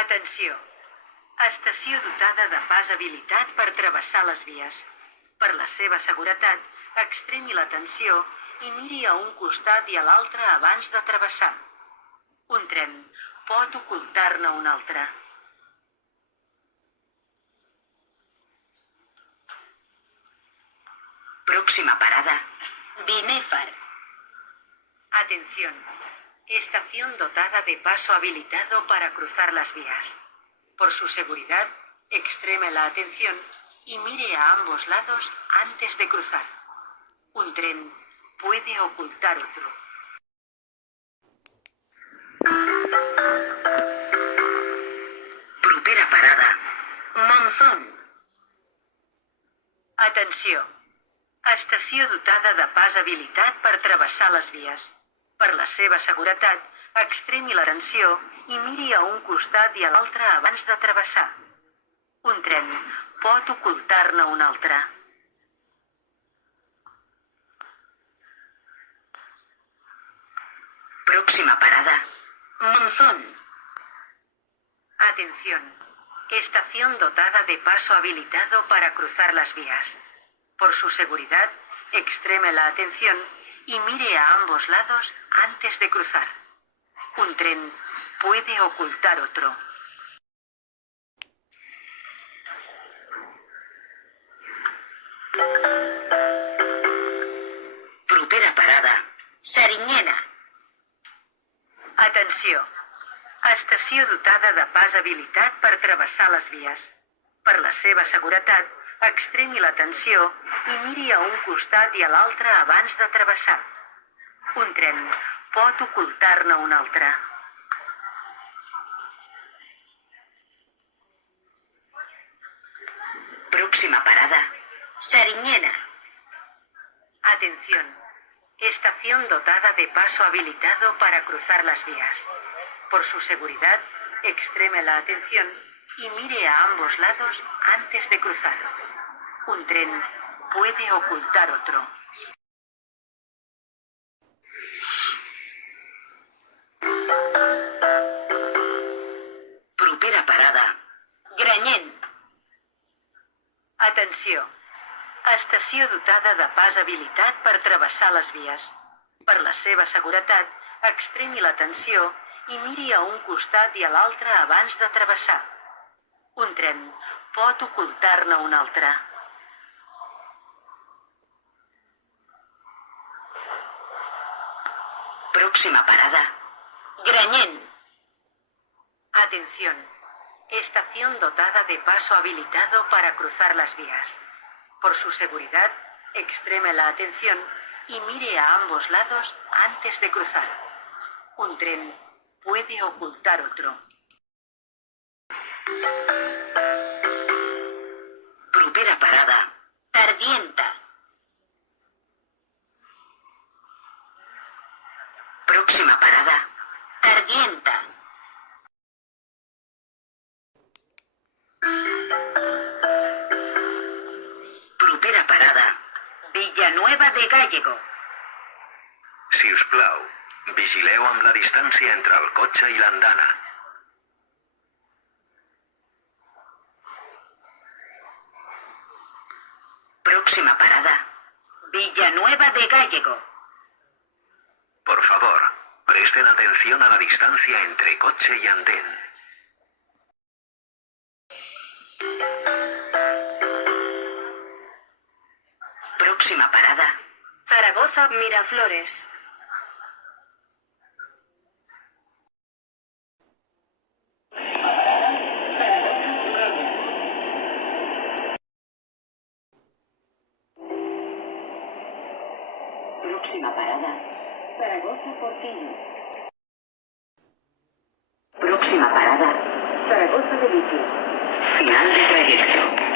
Atenció! Estació dotada de pas habilitat per travessar les vies. Per la seva seguretat, extremi l'atenció i miri a un costat i a l'altre abans de travessar. Un tren pot ocultar-ne un altre. Próxima parada, Binèfar. Atención. Estación dotada de paso habilitado para cruzar las vías. Por su seguridad, extreme la atención y mire a ambos lados antes de cruzar. Un tren puede ocultar otro. Propera parada, Monzón. Atenció! Estació dotada de pas habilitat per travessar les vies. Per la seva seguretat, extremi l'atenció i miri a un costat i a l'altre abans de travessar. Un tren pot ocultar-ne un altre. Próxima parada, Monzón. Atención. Estación dotada de paso habilitado para cruzar las vías. Por su seguridad, extreme la atención y mire a ambos lados antes de cruzar. Un tren puede ocultar otro. Propera parada, Serinyena. Atenció! Estació dotada de pas habilitat per travessar les vies. Per la seva seguretat, extremi l'atenció i miri a un costat i a l'altre abans de travessar. Un tren pot ocultar-ne un altre. Próxima parada, Serinyena. Atención. Estación dotada de paso habilitado para cruzar las vías. Por su seguridad, extreme la atención y mire a ambos lados antes de cruzar. Un tren puede ocultar otro. Propera parada, Granyent. Atenció! Estació dotada de pas habilitat per travessar les vies. Per la seva seguretat, extremi l'atenció i miri a un costat i a l'altre abans de travessar. Un tren pot ocultar-ne un altre. Próxima parada, Granyent. Atención. Estación dotada de paso habilitado para cruzar las vías. Por su seguridad, extreme la atención y mire a ambos lados antes de cruzar. Un tren puede ocultar otro. Propera parada, Tardienta. Próxima parada, Tardienta. Propera parada, Villanueva de Gállego. Si us plau, vigileu amb la distància entre el cotxe i l'andana. Próxima parada, Villanueva de Gállego. Por favor, presten atención a la distancia entre coche y andén. Próxima parada, Zaragoza Miraflores. Próxima parada, Zaragoza Portillo. Próxima parada, Zaragoza de Vicio. Final de trayecto.